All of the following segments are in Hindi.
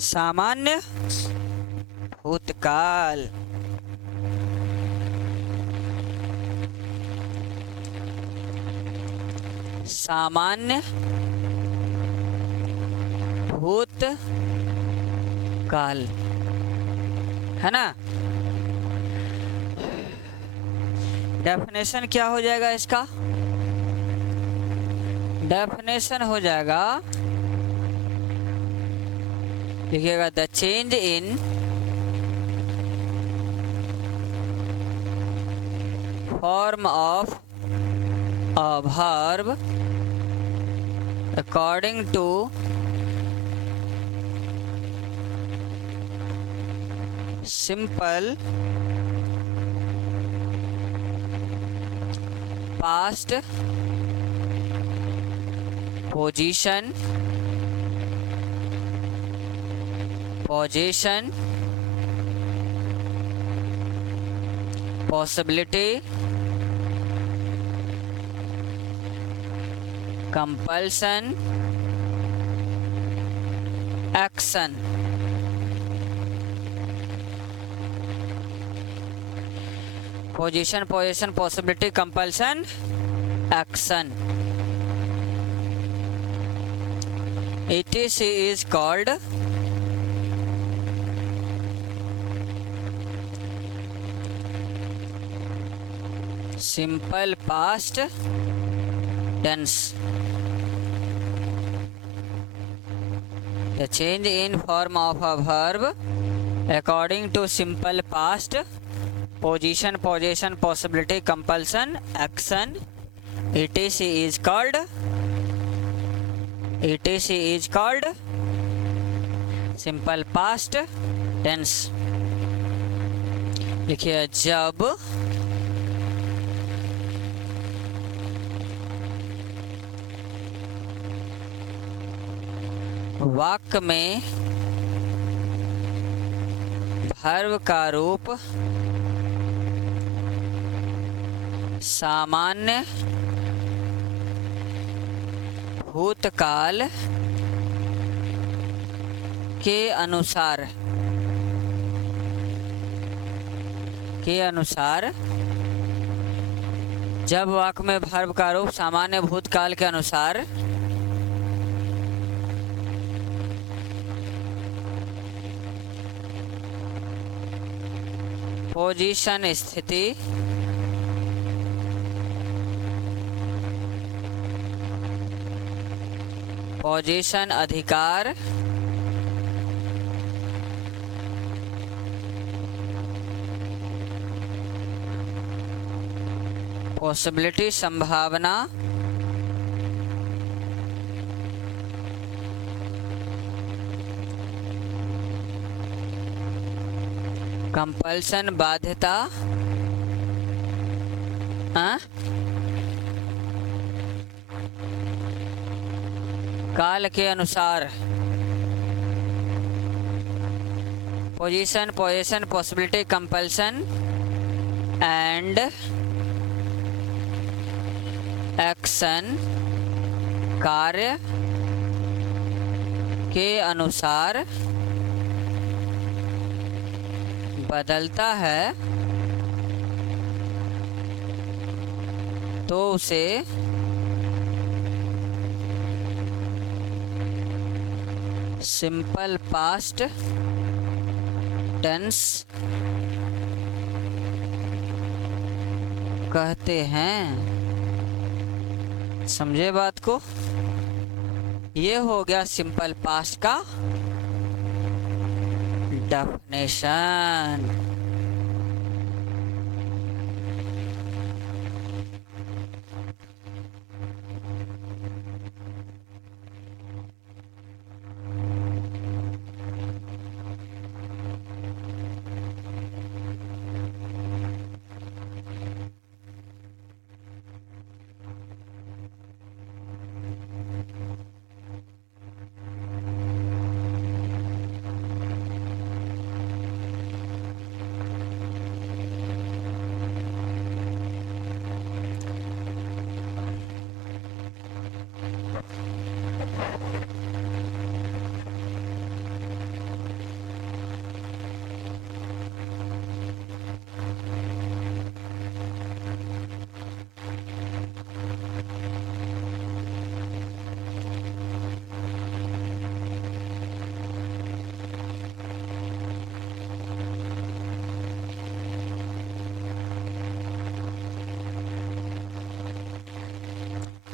सामान्य भूतकाल। सामान्य भूतकाल, है ना। डेफिनेशन क्या हो जाएगा इसका? डेफिनेशन हो जाएगा, लिखिएगा, the change in form of a verb according to simple past position possibility compulsion action. Position possibility compulsion action. etc is called simple past tense। the change in form of a verb according to simple past position possibility compulsion action etc is called simple past tense. लिखिए, जब वाक्य में वर्ब का रूप सामान्य भूतकाल के अनुसार जब वाक्य में वर्ब का रूप सामान्य भूतकाल के अनुसार पोजीशन स्थिति पोजीशन अधिकार पॉसिबिलिटी संभावना कंपल्सन बाध्यता काल के अनुसार position possibility compulsion and action कार्य के अनुसार बदलता है तो उसे सिंपल पास्ट टेंस कहते हैं। समझे बात को? ये हो गया सिंपल पास्ट का डेफिनेशन।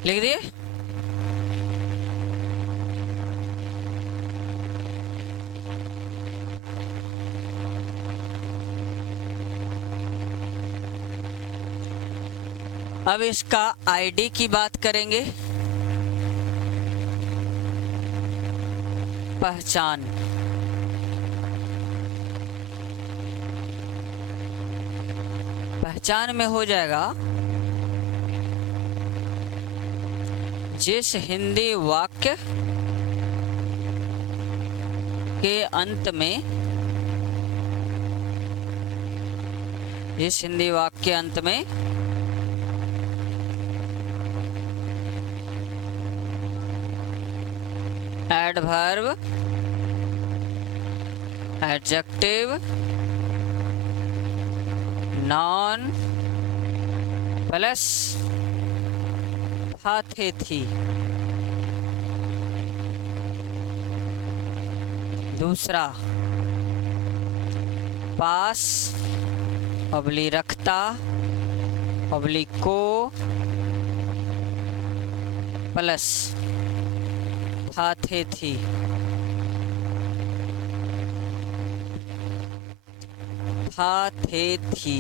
लिख दिए। अब इसका आईडी की बात करेंगे। पहचान, पहचान में हो जाएगा जिस हिंदी वाक्य के अंत में, जिस हिंदी वाक्य के अंत में एडवर्ब, एडजेक्टिव, नॉन प्लस था, थे, थी। दूसरा पास अबली रखता अबली को प्लस था, थे, थी। था, थे, थी।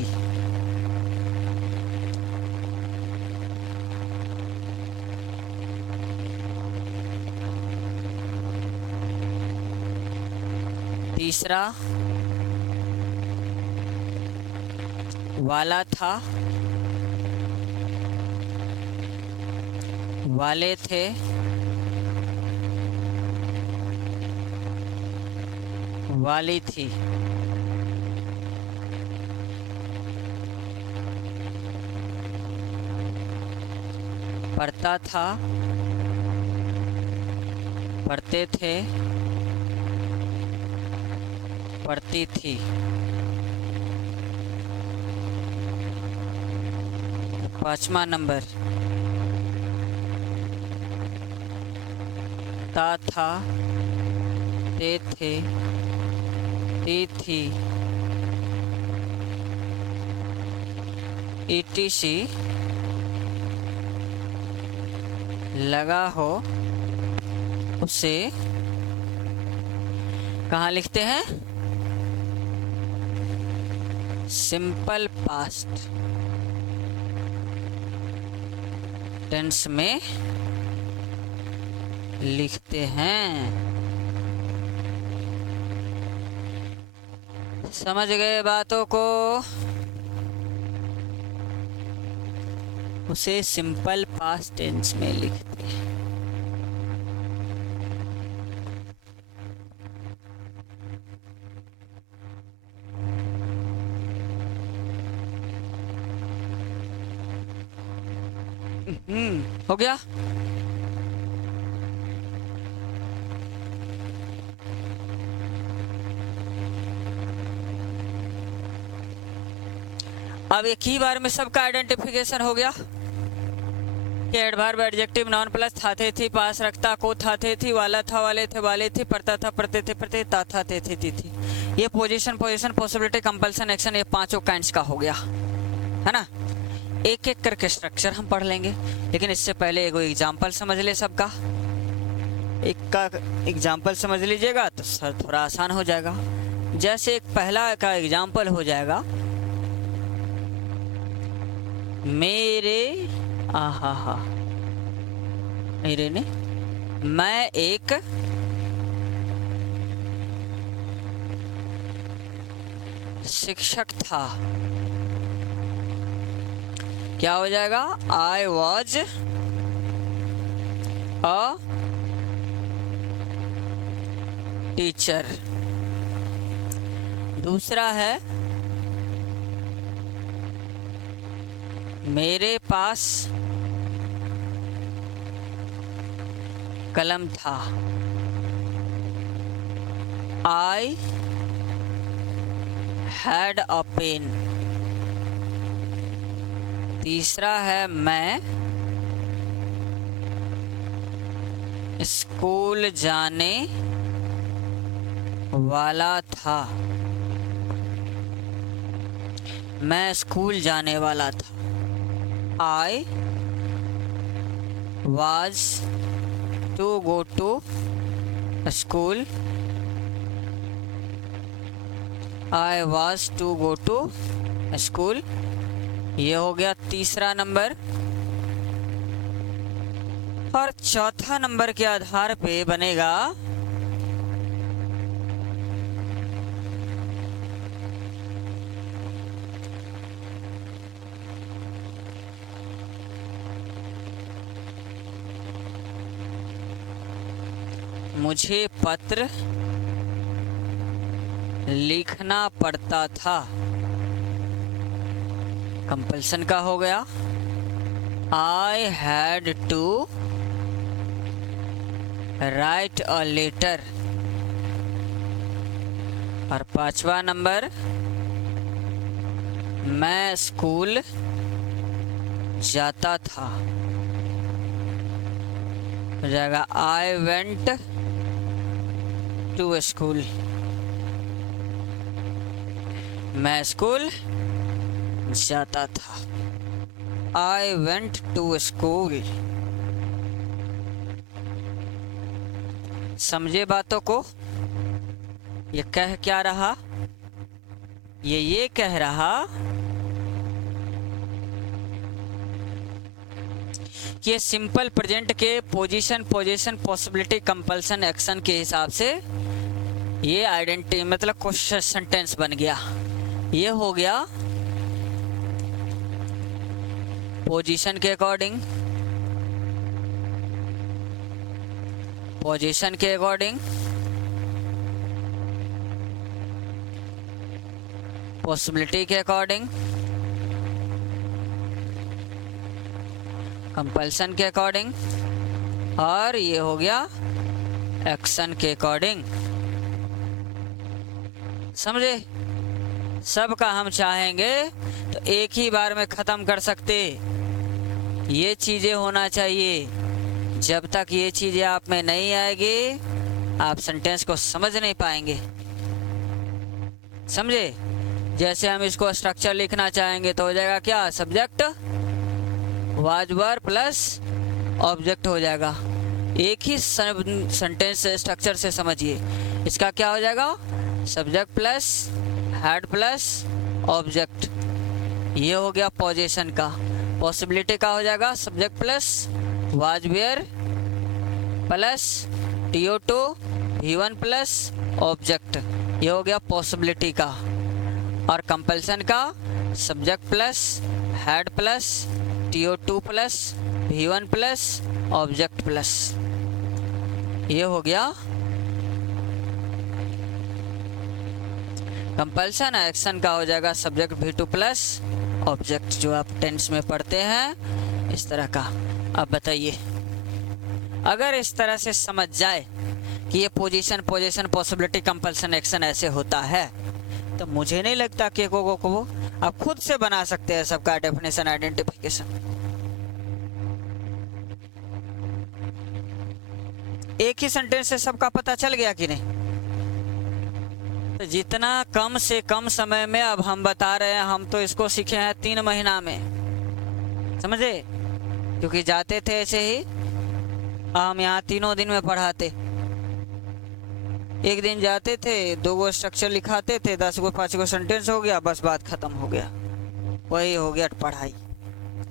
तीसरा वाला था, वाले थे, वाली थी। पढ़ता था, पढ़ते थे, पढ़ती थी। पांचवा नंबर ता था, ते थे, ती थी, ETC लगा हो उसे कहाँ लिखते हैं? सिंपल पास्ट टेंस में लिखते हैं। समझ गए बातों को? उसे सिंपल पास्ट टेंस में लिखते हैं। हो गया? अब एक ही बार में सबका आइडेंटिफिकेशन हो गया कि एडवर्ब, एडजेक्टिव, नाउन प्लस था, थे, थी, पास रखता, को था, थे, थी, वाला था, वाले थे, वाले थी, पढ़ता था, पढ़ते थे, पढ़ते, ता था, थे, थी, ती थी। ये position, position, possibility, compulsion, action, ये पांचों काइंड्स का हो गया, है ना। एक एक करके स्ट्रक्चर हम पढ़ लेंगे, लेकिन इससे पहले एगो एग्जाम्पल समझ ले सबका। एक का एग्जाम्पल समझ लीजिएगा तो सर थोड़ा आसान हो जाएगा। जैसे एक पहला का एग्जाम्पल हो जाएगा, मेरे आहा मेरे ने, मैं एक शिक्षक था। क्या हो जाएगा? I was a teacher। दूसरा है मेरे पास कलम था। I had a pen। तीसरा है मैं स्कूल जाने वाला था। मैं स्कूल जाने वाला था। I was to go to school, I was to go to school। ये हो गया तीसरा नंबर। और चौथा नंबर के आधार पे बनेगा मुझे पत्र लिखना पड़ता था। कंपल्सन का हो गया I had to write a letter। और पांचवा नंबर मैं स्कूल जाता था, हो जाएगा I went to school। मैं स्कूल जाता था, I went to school। समझे बातों को? ये कह क्या रहा? ये कह रहा कि ये सिंपल प्रेजेंट के position, position, possibility, compulsion, action के हिसाब से ये आइडेंटिटी मतलब क्वेश्चन सेंटेंस बन गया। ये हो गया पोजीशन के अकॉर्डिंग, पोजीशन के अकॉर्डिंग, पॉसिबिलिटी के अकॉर्डिंग, कंपल्सन के अकॉर्डिंग, और ये हो गया एक्शन के अकॉर्डिंग। समझे? सबका हम चाहेंगे तो एक ही बार में ख़त्म कर सकते। ये चीज़ें होना चाहिए। जब तक ये चीज़ें आप में नहीं आएगी आप सेंटेंस को समझ नहीं पाएंगे। समझे? जैसे हम इसको स्ट्रक्चर लिखना चाहेंगे तो हो जाएगा क्या? Subject was were plus object हो जाएगा। एक ही सेंटेंस स्ट्रक्चर से समझिए। इसका क्या हो जाएगा? Subject plus head plus object. ये हो गया पोजीशन का। पॉसिबिलिटी का हो जाएगा subject plus was were plus TO2 V1 plus object. ये हो गया पॉसिबिलिटी का। और कंपल्सन का subject plus head plus TO2 plus V1 plus object plus. ये हो गया कंपल्सन। एक्शन का हो जाएगा सब्जेक्ट V2 प्लस ऑब्जेक्ट, जो आप टेंस में पढ़ते हैं इस तरह का। अब बताइए, अगर इस तरह से समझ जाए कि ये position, position, possibility, compulsion, action ऐसे होता है तो मुझे नहीं लगता कि को आप खुद से बना सकते हैं सबका डेफिनेशन, आइडेंटिफिकेशन। एक ही सेंटेंस से सबका पता चल गया कि नहीं? तो जितना कम से कम समय में अब हम बता रहे हैं, हम तो इसको सीखे हैं 3 महीना में। समझे? क्योंकि जाते थे ऐसे ही, हम यहाँ 3 दिन में पढ़ाते। एक दिन जाते थे, 2 स्ट्रक्चर लिखाते थे, 10 को 5 को सेंटेंस हो गया, बस बात खत्म हो गया। वही हो गया पढ़ाई।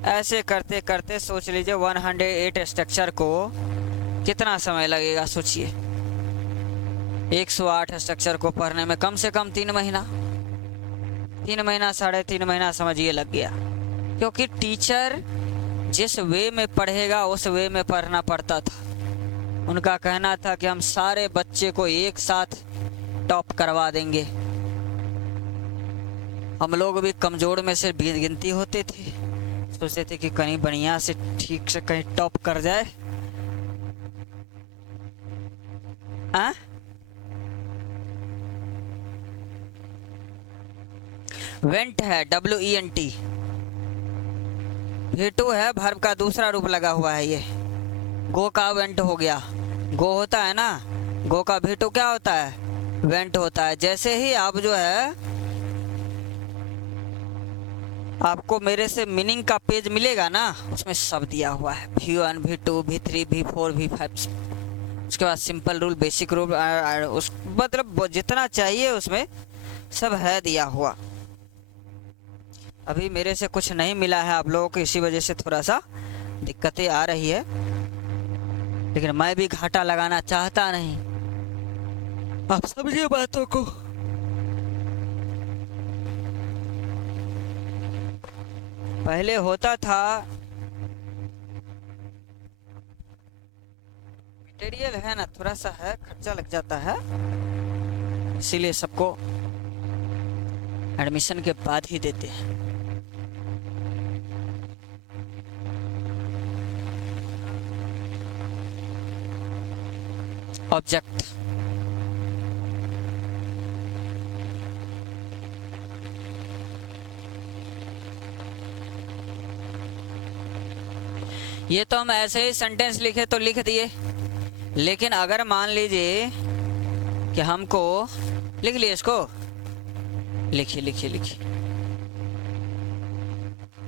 ऐसे करते करते सोच लीजिए 108 स्ट्रक्चर को कितना समय लगेगा, सोचिए। 108 स्ट्रक्चर को पढ़ने में कम से कम 3 महीना, 3 महीना 3.5 महीना समझिए लग गया। क्योंकि टीचर जिस वे में पढ़ेगा उस वे में पढ़ना पड़ता था। उनका कहना था कि हम सारे बच्चे को एक साथ टॉप करवा देंगे। हम लोग भी कमजोर में से गिनती होते थे, सोचते थे कि कहीं बढ़िया से ठीक से कहीं टॉप कर जाए। वेंट है WENT, V2 है वर्ब का दूसरा रूप लगा हुआ है। ये गो का वेंट हो गया। गो होता है ना, गो का V2 क्या होता है? वेंट होता है। जैसे ही आप जो है आपको मेरे से मीनिंग का पेज मिलेगा ना, उसमें सब दिया हुआ है, V1 V2 V3 V4 V5। उसके बाद सिंपल रूल, बेसिक रूल, उस मतलब जितना चाहिए उसमें सब है दिया हुआ। अभी मेरे से कुछ नहीं मिला है आप लोगों को, इसी वजह से थोड़ा सा दिक्कतें आ रही है, लेकिन मैं भी घाटा लगाना चाहता नहीं, आप समझिए बातों को। पहले होता था मटेरियल है ना, थोड़ा सा है, खर्चा लग जाता है, इसीलिए सबको एडमिशन के बाद ही देते हैं। ऑब्जेक्ट, ये तो हम ऐसे ही सेंटेंस लिखे तो लिख दिए, लेकिन अगर मान लीजिए कि हमको, लिख लिए इसको, लिखिए लिखिए लिखिए,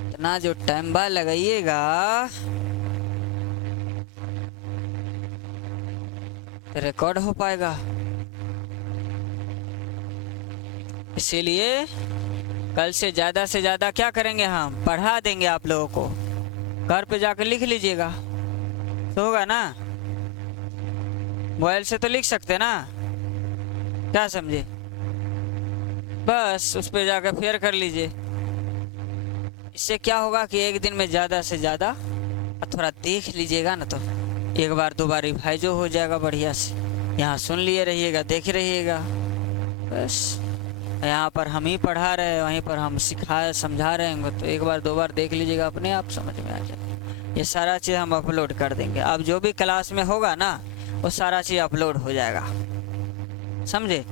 इतना जो टाइम बाद लगाइएगा तो रिकॉर्ड हो पाएगा। इसीलिए कल से ज़्यादा क्या करेंगे, हम पढ़ा देंगे आप लोगों को, घर पे जाकर लिख लीजिएगा तो होगा ना। मोबाइल से तो लिख सकते ना, क्या समझे, बस उस पर जाकर फेयर कर लीजिए। इससे क्या होगा कि एक दिन में ज़्यादा से ज़्यादा थोड़ा देख लीजिएगा ना, तो एक बार दो बार रिवाइज हो जाएगा बढ़िया से। यहाँ सुन लिए रहिएगा, देख रहिएगा, बस यहाँ पर हम ही पढ़ा रहे हैं, वहीं पर हम समझा रहे हैं, तो एक बार दो बार देख लीजिएगा, अपने आप समझ में आ जाएगा। ये सारा चीज़ हम अपलोड कर देंगे, अब जो भी क्लास में होगा ना वो सारा चीज़ अपलोड हो जाएगा, समझे।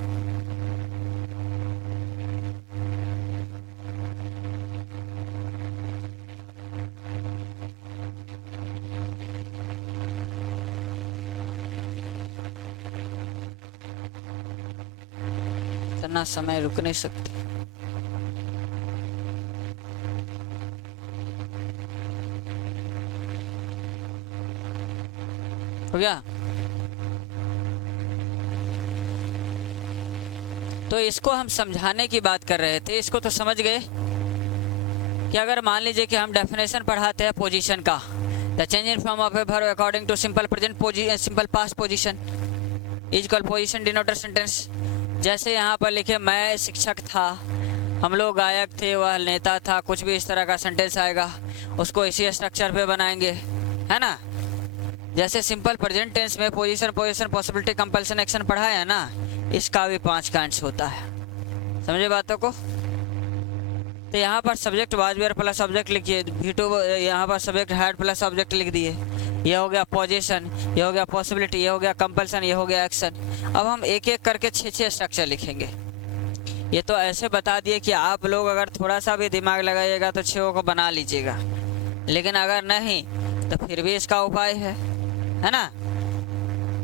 इतना समय रुक नहीं सकते। हो गया। तो इसको हम समझाने की बात कर रहे थे, इसको तो समझ गए कि अगर मान लीजिए कि हम डेफिनेशन पढ़ाते हैं पोजीशन का, the change in form of a verb according to simple present simple past position is called position denoter sentence. जैसे यहाँ पर लिखे, मैं शिक्षक था, हम लोग गायक थे, वह नेता था, कुछ भी इस तरह का सेंटेंस आएगा, उसको इसी स्ट्रक्चर पे बनाएंगे, है ना। जैसे सिंपल प्रेजेंट टेंस में पोजीशन पॉसिबिलिटी कंपल्सन एक्शन पढ़ा है ना, इसका भी 5 काइंड्स होता है, समझे बातों को। तो यहाँ पर subject was were plus object लिखिए, V2 यहाँ पर सब्जेक्ट हैड प्लस ऑब्जेक्ट लिख दिए, ये हो गया पोजीशन, ये हो गया पॉसिबिलिटी, ये हो गया कंपल्सन, ये हो गया एक्शन। अब हम एक एक करके 6 स्ट्रक्चर लिखेंगे। ये तो ऐसे बता दिए कि आप लोग अगर थोड़ा सा भी दिमाग लगाइएगा तो 6 को बना लीजिएगा, लेकिन अगर नहीं तो फिर भी इसका उपाय है ना,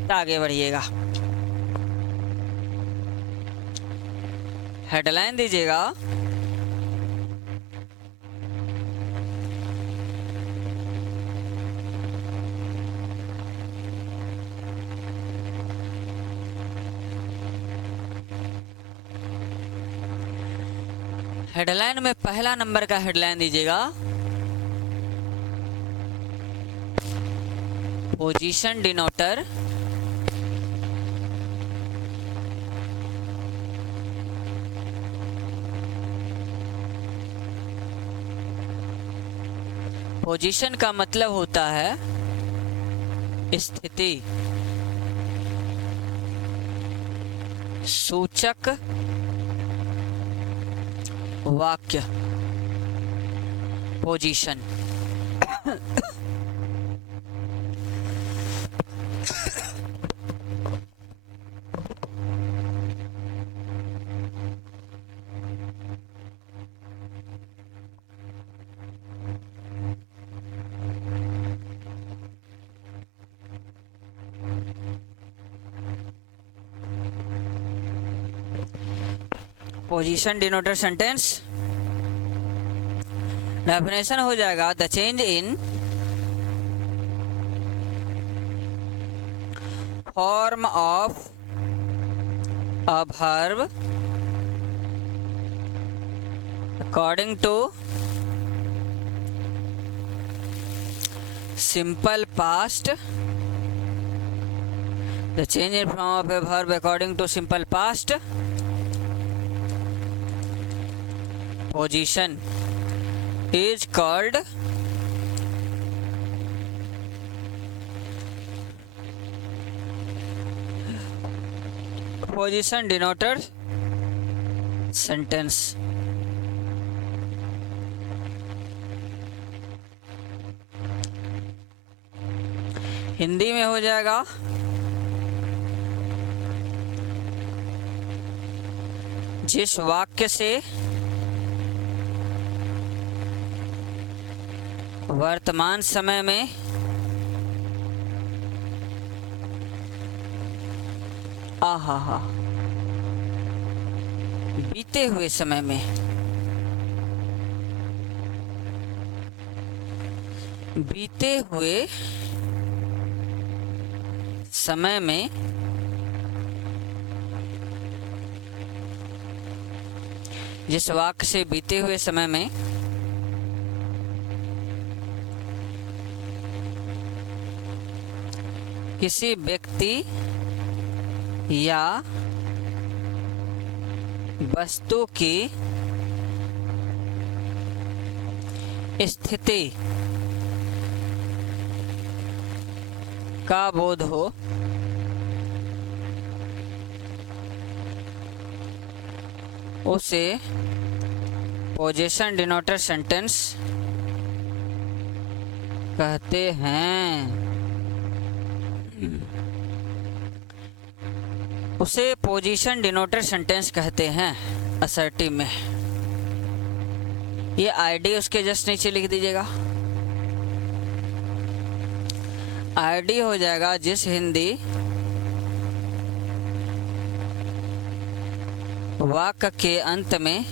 तो आगे बढ़िएगा। हेडलाइन दीजिएगा, हेडलाइन में पहला नंबर का हेडलाइन दीजिएगा पोजीशन डिनोटर पोजीशन का मतलब होता है स्थिति, सूचक वाक्य, position. Position denoter sentence definition हो जाएगा the change in form of a verb according to simple past. The change in form of a verb according to simple past position is called position denoted sentence. Hindi में हो जाएगा जिस वाक्य से वर्तमान समय में आहा बीते हुए समय में बीते हुए समय में जिस वाक्य से बीते हुए समय में किसी व्यक्ति या वस्तु की स्थिति का बोध हो उसे पोजीशन डिनोटर सेंटेंस कहते हैं। उसे पोजीशन डिनोटर सेंटेंस कहते हैं असर्टिव में। ये आईडी उसके जस्ट नीचे लिख दीजिएगा। आईडी हो जाएगा जिस हिंदी वाक्य के अंत में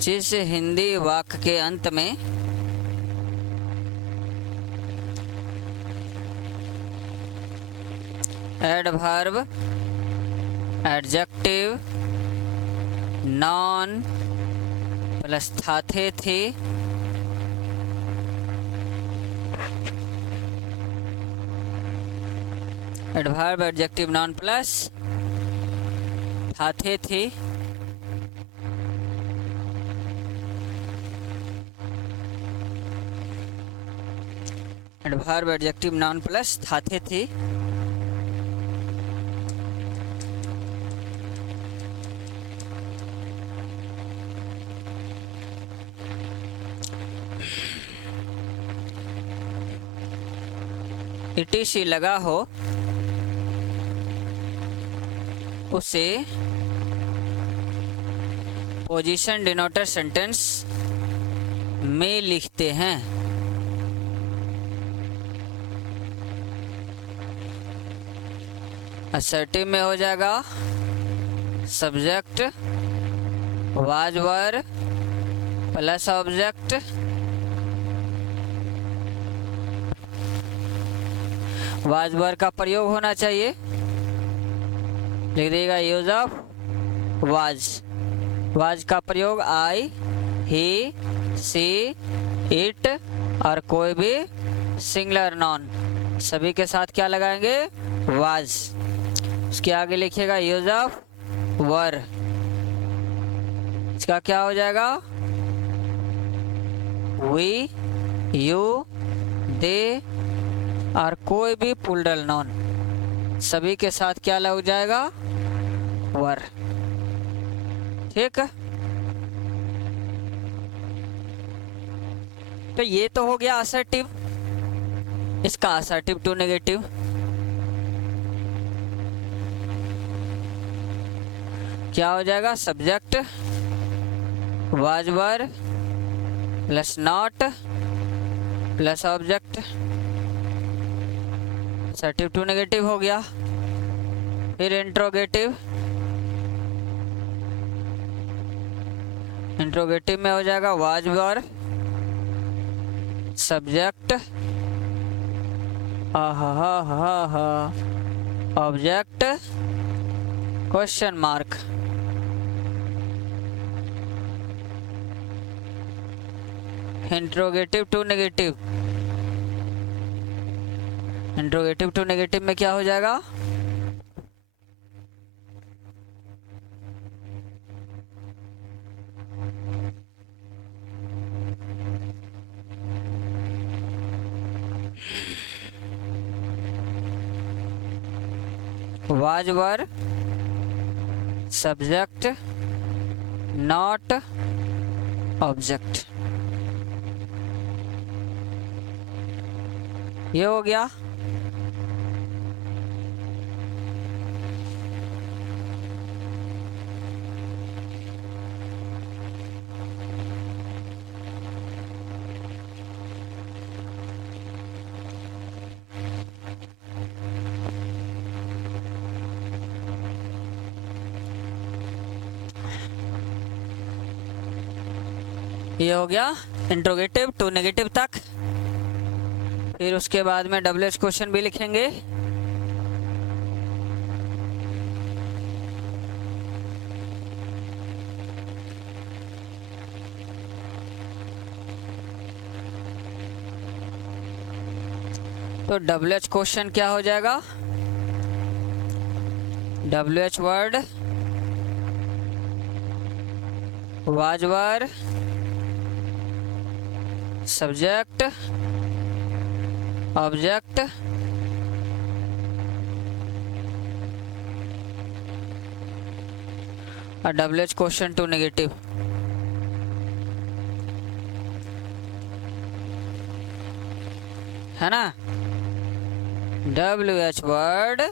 जिस हिंदी वाक्य के अंत में एडवर्ब, एडजेक्टिव, नॉन प्लस थाथे थे एडवर्ब, एडजेक्टिव, नॉन प्लस थाथे थे एडवर्ब, एडजेक्टिव, नॉन प्लस थाथे थे ETC लगा हो उसे पोजीशन डिनोटर सेंटेंस में लिखते हैं। असर्टिव में हो जाएगा subject was were plus object was वर का प्रयोग होना चाहिए। लिख देगा यूज ऑफ वाज का प्रयोग आई, ही, सी, इट और कोई भी सिंगुलर नॉन सभी के साथ क्या लगाएंगे वाज। उसके आगे लिखिएगा यूज ऑफ वर। इसका क्या हो जाएगा वी, यू, दे और कोई भी प्लूरल नॉन सभी के साथ क्या लग जाएगा वर। ठीक है, तो ये तो हो गया असर्टिव। इसका असर्टिव टू नेगेटिव क्या हो जाएगा subject was were plus not plus object. Assertive to negative हो गया। फिर इंट्रोगेटिव इंट्रोगेटिव में हो जाएगा was were subject object question mark. Interrogative to negative, interrogative to negative में क्या हो जाएगा? was were subject not object। ये हो गया। ये हो गया इंट्रोगेटिव टू नेगेटिव तक। फिर उसके बाद में WH क्वेश्चन भी लिखेंगे। तो WH क्वेश्चन क्या हो जाएगा? WH word was were subject object और WH क्वेश्चन टू नेगेटिव। है ना? WH word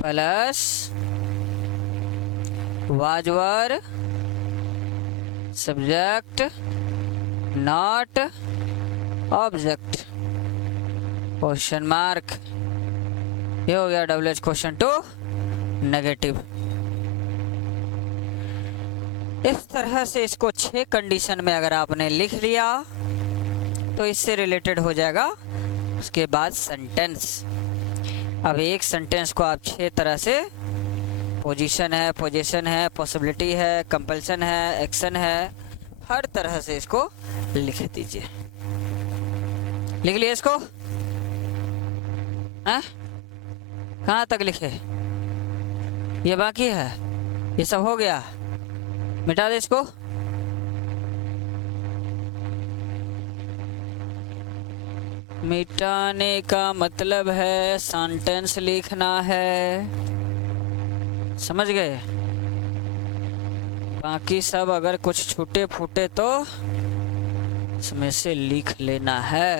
plus was were subject not object question mark. ये हो गया WH क्वेश्चन टू नेगेटिव। इस तरह से इसको 6 कंडीशन में अगर आपने लिख लिया तो इससे रिलेटेड हो जाएगा उसके बाद सेंटेंस। अब एक सेंटेंस को आप 6 तरह से, पोजीशन है, पोजीशन है, पॉसिबिलिटी है, कंपल्सन है, एक्शन है, हर तरह से इसको लिख दीजिए। लिख लिया इसको? कहाँ तक लिखे? ये बाकी है? ये सब हो गया? मिटा दे इसको। मिटाने का मतलब है सेंटेंस लिखना है, समझ गए? बाकी सब अगर कुछ छूटे फूटे तो इसमें से लिख लेना है।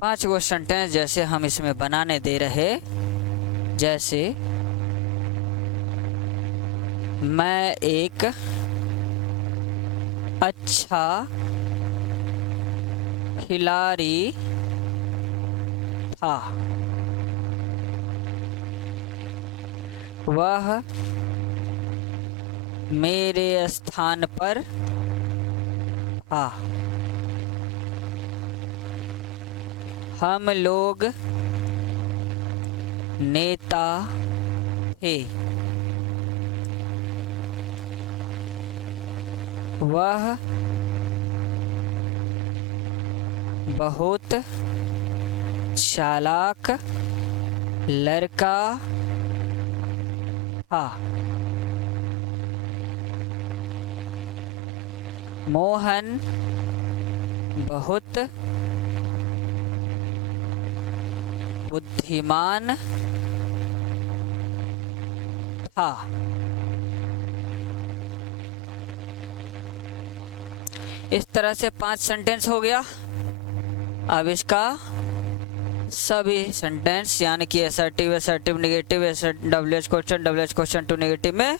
5 गो सेंटेंस जैसे हम इसमें बनाने दे रहे, जैसे मैं एक अच्छा खिलाड़ी था, वह मेरे स्थान पर था, हम लोग नेता थे, वह बहुत चालाक लड़का था, मोहन बहुत बुद्धिमान था। इस तरह से 5 सेंटेंस हो गया। अब इसका सभी सेंटेंस यानी कि assertive, assertive negative, WH question to negative में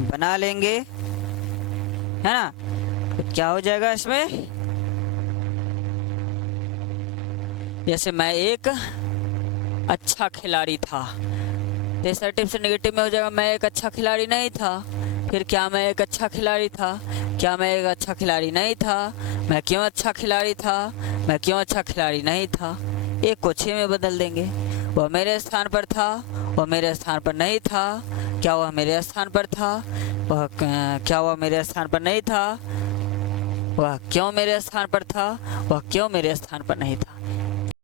बना लेंगे, है ना? तो क्या हो जाएगा इसमें? जैसे मैं एक अच्छा खिलाड़ी था, तो असर्टिव से नेगेटिव में हो जाएगा मैं एक अच्छा खिलाड़ी नहीं था। फिर क्या मैं एक अच्छा खिलाड़ी था, क्या मैं एक अच्छा खिलाड़ी नहीं था, मैं क्यों अच्छा खिलाड़ी था, मैं क्यों अच्छा खिलाड़ी नहीं था। एक को 6 में बदल देंगे। वह मेरे स्थान पर था, वह मेरे स्थान पर नहीं था, क्या वह मेरे स्थान पर था, वह क्या वह मेरे स्थान पर नहीं था, वह क्यों मेरे स्थान पर था, वह क्यों मेरे स्थान पर नहीं था।